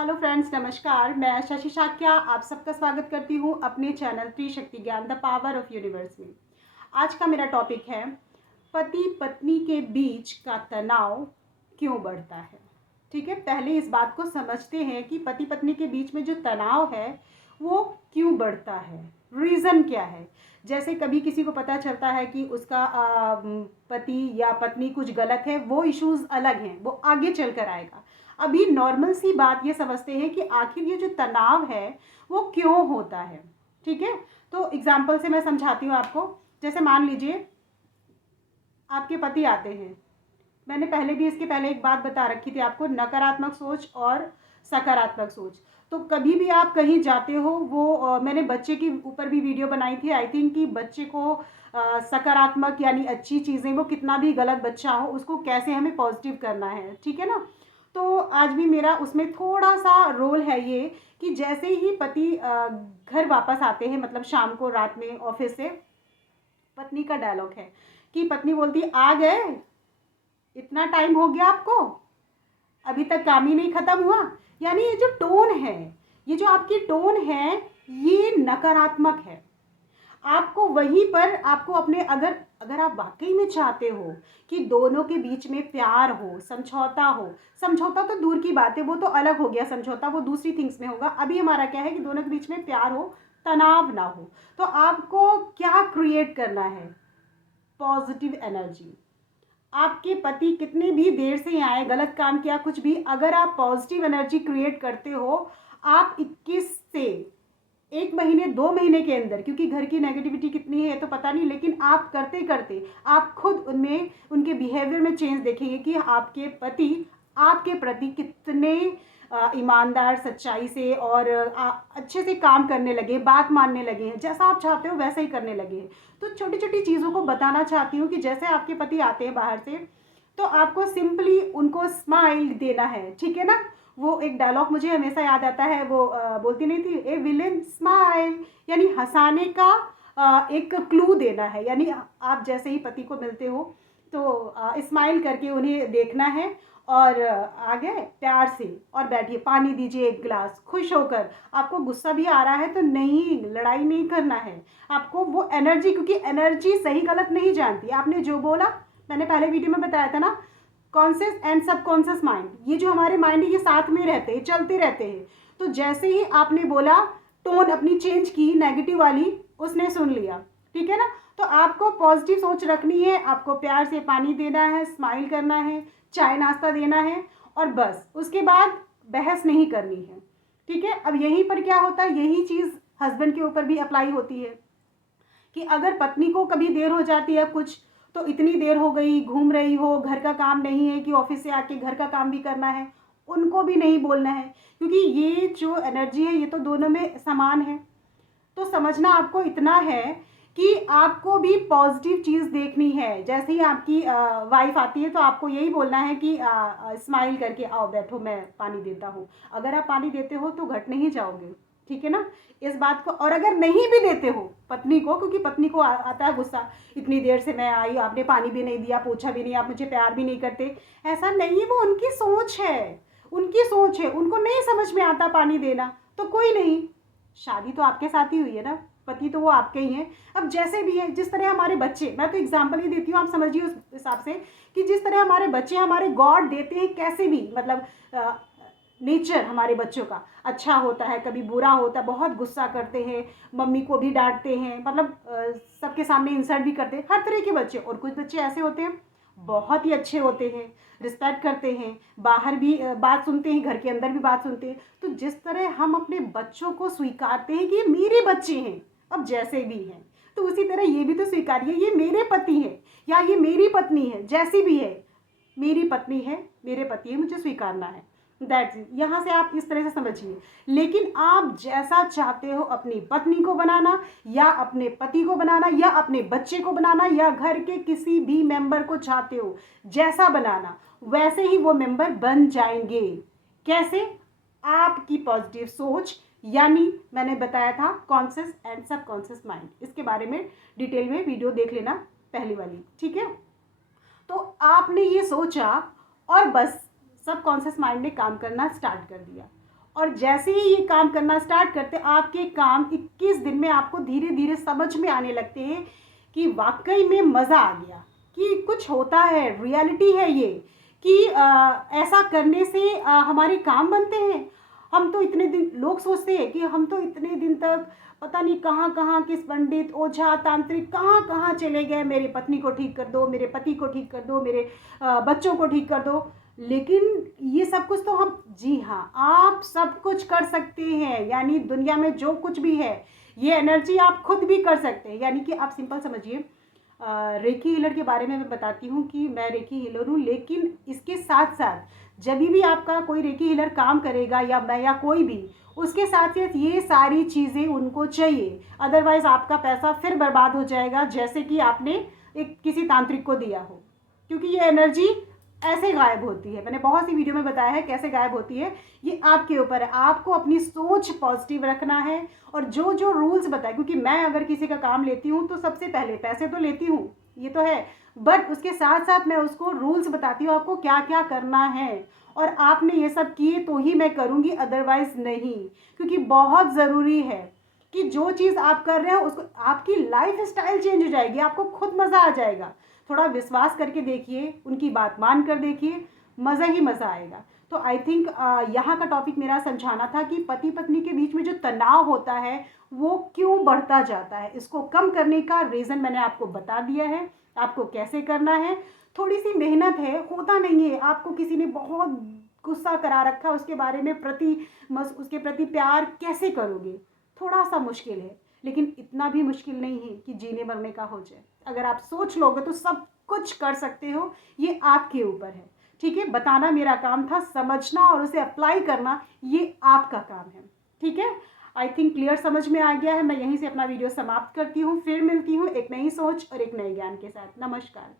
Hello friends, नमस्कार। मैं शशि शाक्या आप सबका स्वागत करती हूँ अपने चैनल त्रिशक्ति ज्ञान द पावर ऑफ यूनिवर्स में। आज का मेरा टॉपिक है पति पत्नी के बीच का तनाव क्यों बढ़ता है। ठीक है, पहले इस बात को समझते हैं कि पति पत्नी के बीच में जो तनाव है वो क्यों बढ़ता है, रीज़न क्या है। जैसे कभी किसी को पता चलता है कि उसका पति या पत्नी कुछ गलत है, वो इश्यूज़ अलग हैं, वो आगे चल कर आएगा। अभी नॉर्मल सी बात ये समझते हैं कि आखिर ये जो तनाव है वो क्यों होता है। ठीक है, तो एग्जाम्पल से मैं समझाती हूँ आपको। जैसे मान लीजिए आपके पति आते हैं। मैंने पहले भी इसके पहले एक बात बता रखी थी आपको, नकारात्मक सोच और सकारात्मक सोच। तो कभी भी आप कहीं जाते हो, वो मैंने बच्चे के ऊपर भी वीडियो बनाई थी। आई थिंक कि बच्चे को सकारात्मक यानी अच्छी चीज़ें, वो कितना भी गलत बच्चा हो उसको कैसे हमें पॉजिटिव करना है। ठीक है ना। तो आज भी मेरा उसमें थोड़ा सा रोल है ये कि जैसे ही पति घर वापस आते हैं, मतलब शाम को रात में ऑफिस से, पत्नी का डायलॉग है कि पत्नी बोलती आ गए, इतना टाइम हो गया आपको, अभी तक काम ही नहीं खत्म हुआ। यानी ये जो टोन है, ये जो आपकी टोन है, ये नकारात्मक है। आपको वहीं पर आपको अपने अगर अगर आप वाकई में चाहते हो कि दोनों के बीच में प्यार हो, समझौता हो, समझौता तो दूर की बात है, वो तो अलग हो गया, समझौता वो दूसरी थिंग्स में होगा। अभी हमारा क्या है कि दोनों के बीच में प्यार हो, तनाव ना हो। तो आपको क्या क्रिएट करना है? Positive energy. आपके पति कितने भी देर से आए, गलत काम किया, कुछ भी, अगर आप पॉजिटिव एनर्जी क्रिएट करते हो, आप 21 से 1 महीने 2 महीने के अंदर, क्योंकि घर की नेगेटिविटी कितनी है तो पता नहीं, लेकिन आप करते करते आप खुद उनमें, उनके बिहेवियर में चेंज देखेंगे कि आपके पति आपके प्रति कितने ईमानदार, सच्चाई से और अच्छे से काम करने लगे, बात मानने लगे हैं, जैसा आप चाहते हो वैसा ही करने लगे हैं। तो छोटी छोटी चीज़ों को बताना चाहती हूँ कि जैसे आपके पति आते हैं बाहर से, तो आपको सिंपली उनको स्माइल देना है। ठीक है ना। वो एक डायलॉग मुझे हमेशा याद आता है, वो बोलती नहीं थी, ए विलेन स्माइल, यानी हंसाने का एक क्लू देना है। यानी आप जैसे ही पति को मिलते हो तो स्माइल करके उन्हें देखना है और आ गए प्यार से और बैठिए, पानी दीजिए एक गिलास, खुश होकर। आपको गुस्सा भी आ रहा है तो नहीं, लड़ाई नहीं करना है आपको, वो एनर्जी, क्योंकि एनर्जी सही गलत नहीं जानती। आपने जो बोला, मैंने पहले वीडियो में बताया था ना, कॉन्शियस एंड सबकॉन्शियस माइंड, ये जो हमारे माइंड है ये साथ में रहते हैं, चलते रहते हैं। तो जैसे ही आपने बोला, टोन अपनी चेंज की नेगेटिव वाली, उसने सुन लिया। ठीक है ना। तो आपको पॉजिटिव सोच रखनी है, आपको प्यार से पानी देना है, स्माइल करना है, चाय नाश्ता देना है, और बस उसके बाद बहस नहीं करनी है। ठीक है। अब यहीं पर क्या होता है, यही चीज़ हस्बैंड के ऊपर भी अप्लाई होती है कि अगर पत्नी को कभी देर हो जाती है कुछ, तो इतनी देर हो गई, घूम रही हो, घर का काम नहीं है कि ऑफिस से आके घर का काम भी करना है, उनको भी नहीं बोलना है, क्योंकि ये जो एनर्जी है ये तो दोनों में समान है। तो समझना आपको इतना है कि आपको भी पॉजिटिव चीज़ देखनी है। जैसे ही आपकी वाइफ आती है तो आपको यही बोलना है कि स्माइल करके आओ, बैठो, मैं पानी देता हूँ। अगर आप पानी देते हो तो घट नहीं जाओगे। ठीक है ना। इस बात को, और अगर नहीं भी देते हो पत्नी को, क्योंकि पत्नी को आता है गुस्सा, इतनी देर से मैं आई, आपने पानी भी नहीं दिया, पूछा भी नहीं, आप मुझे प्यार भी नहीं करते। ऐसा नहीं है, वो उनकी सोच है, उनकी सोच है, उनको नहीं समझ में आता पानी देना, तो कोई नहीं, शादी तो आपके साथ ही हुई है ना, पति तो वो आपके ही हैं। अब जैसे भी हैं, जिस तरह हमारे बच्चे, मैं तो एग्जांपल ही देती हूँ, आप समझिए उस हिसाब से कि जिस तरह हमारे बच्चे हमारे गॉड देते हैं, कैसे भी, मतलब नेचर हमारे बच्चों का अच्छा होता है, कभी बुरा होता है, बहुत गुस्सा करते हैं, मम्मी को भी डांटते हैं, मतलब सबके सामने इंसल्ट भी करते हैं, हर तरह के बच्चे। और कुछ बच्चे ऐसे होते हैं बहुत ही अच्छे होते हैं, रिस्पेक्ट करते हैं, बाहर भी बात सुनते हैं, घर के अंदर भी बात सुनते हैं। तो जिस तरह हम अपने बच्चों को स्वीकारते हैं कि ये मेरे बच्चे हैं, अब जैसे भी हैं, तो उसी तरह ये भी तो स्वीकारिए, ये मेरे पति हैं या ये मेरी पत्नी है, जैसी भी है, मेरी पत्नी है, मेरे पति है, मुझे स्वीकारना है। That's it. यहाँ से आप इस तरह से समझिए। लेकिन आप जैसा चाहते हो अपनी पत्नी को बनाना, या अपने पति को बनाना, या अपने बच्चे को बनाना, या घर के किसी भी मेंबर को चाहते हो जैसा बनाना, वैसे ही वो मेंबर बन जाएंगे। कैसे? आपकी पॉजिटिव सोच, यानी मैंने बताया था कॉन्शियस एंड सबकॉन्शियस माइंड, इसके बारे में डिटेल में वीडियो देख लेना, पहली वाली। ठीक है। तो आपने ये सोचा और बस सबकॉन्शियस माइंड ने काम करना स्टार्ट कर दिया, और जैसे ही ये काम करना स्टार्ट करते, आपके काम 21 दिन में आपको धीरे धीरे समझ में आने लगते हैं कि वाकई में मज़ा आ गया, कि कुछ होता है, रियलिटी है ये, कि ऐसा करने से हमारे काम बनते हैं। हम तो इतने दिन, लोग सोचते हैं कि हम तो इतने दिन तक पता नहीं कहाँ कहाँ किस पंडित, ओझा, तांत्रिक कहाँ कहाँ चले गए, मेरी पत्नी को ठीक कर दो, मेरे पति को ठीक कर दो, मेरे बच्चों को ठीक कर दो। लेकिन ये सब कुछ तो हम, जी हाँ, आप सब कुछ कर सकते हैं। यानी दुनिया में जो कुछ भी है, ये एनर्जी आप खुद भी कर सकते हैं। यानी कि आप सिंपल समझिए, रेकी हीलर के बारे में मैं बताती हूँ कि मैं रेकी हीलर हूँ, लेकिन इसके साथ साथ जब भी आपका कोई रेकी हीलर काम करेगा, या मैं या कोई भी, उसके साथ साथ ये सारी चीज़ें उनको चाहिए, अदरवाइज़ आपका पैसा फिर बर्बाद हो जाएगा, जैसे कि आपने एक किसी तांत्रिक को दिया हो। क्योंकि ये एनर्जी ऐसे गायब होती है, मैंने बहुत सी वीडियो में बताया है कैसे गायब होती है। ये आपके ऊपर है, आपको अपनी सोच पॉजिटिव रखना है। और जो जो रूल्स बताए, क्योंकि मैं अगर किसी का काम लेती हूँ तो सबसे पहले पैसे तो लेती हूँ, ये तो है, बट उसके साथ साथ मैं उसको रूल्स बताती हूँ आपको क्या क्या करना है, और आपने ये सब किए तो ही मैं करूँगी, अदरवाइज नहीं। क्योंकि बहुत ज़रूरी है कि जो चीज़ आप कर रहे हो उसको, आपकी लाइफ स्टाइल चेंज हो जाएगी, आपको खुद मज़ा आ जाएगा। थोड़ा विश्वास करके देखिए, उनकी बात मान कर देखिए, मज़ा ही मज़ा आएगा। तो आई थिंक यहाँ का टॉपिक मेरा समझाना था कि पति पत्नी के बीच में जो तनाव होता है वो क्यों बढ़ता जाता है। इसको कम करने का रीज़न मैंने आपको बता दिया है, आपको कैसे करना है। थोड़ी सी मेहनत है, होता नहीं है। आपको किसी ने बहुत गुस्सा करा रखा, उसके बारे में उसके प्रति प्यार कैसे करोगे? थोड़ा सा मुश्किल है, लेकिन इतना भी मुश्किल नहीं है कि जीने मरने का हो जाए। अगर आप सोच लोगे तो सब कुछ कर सकते हो, ये आपके ऊपर है। ठीक है, बताना मेरा काम था, समझना और उसे अप्लाई करना ये आपका काम है। ठीक है, आई थिंक क्लियर समझ में आ गया है। मैं यहीं से अपना वीडियो समाप्त करती हूँ, फिर मिलती हूँ एक नई सोच और एक नए ज्ञान के साथ। नमस्कार।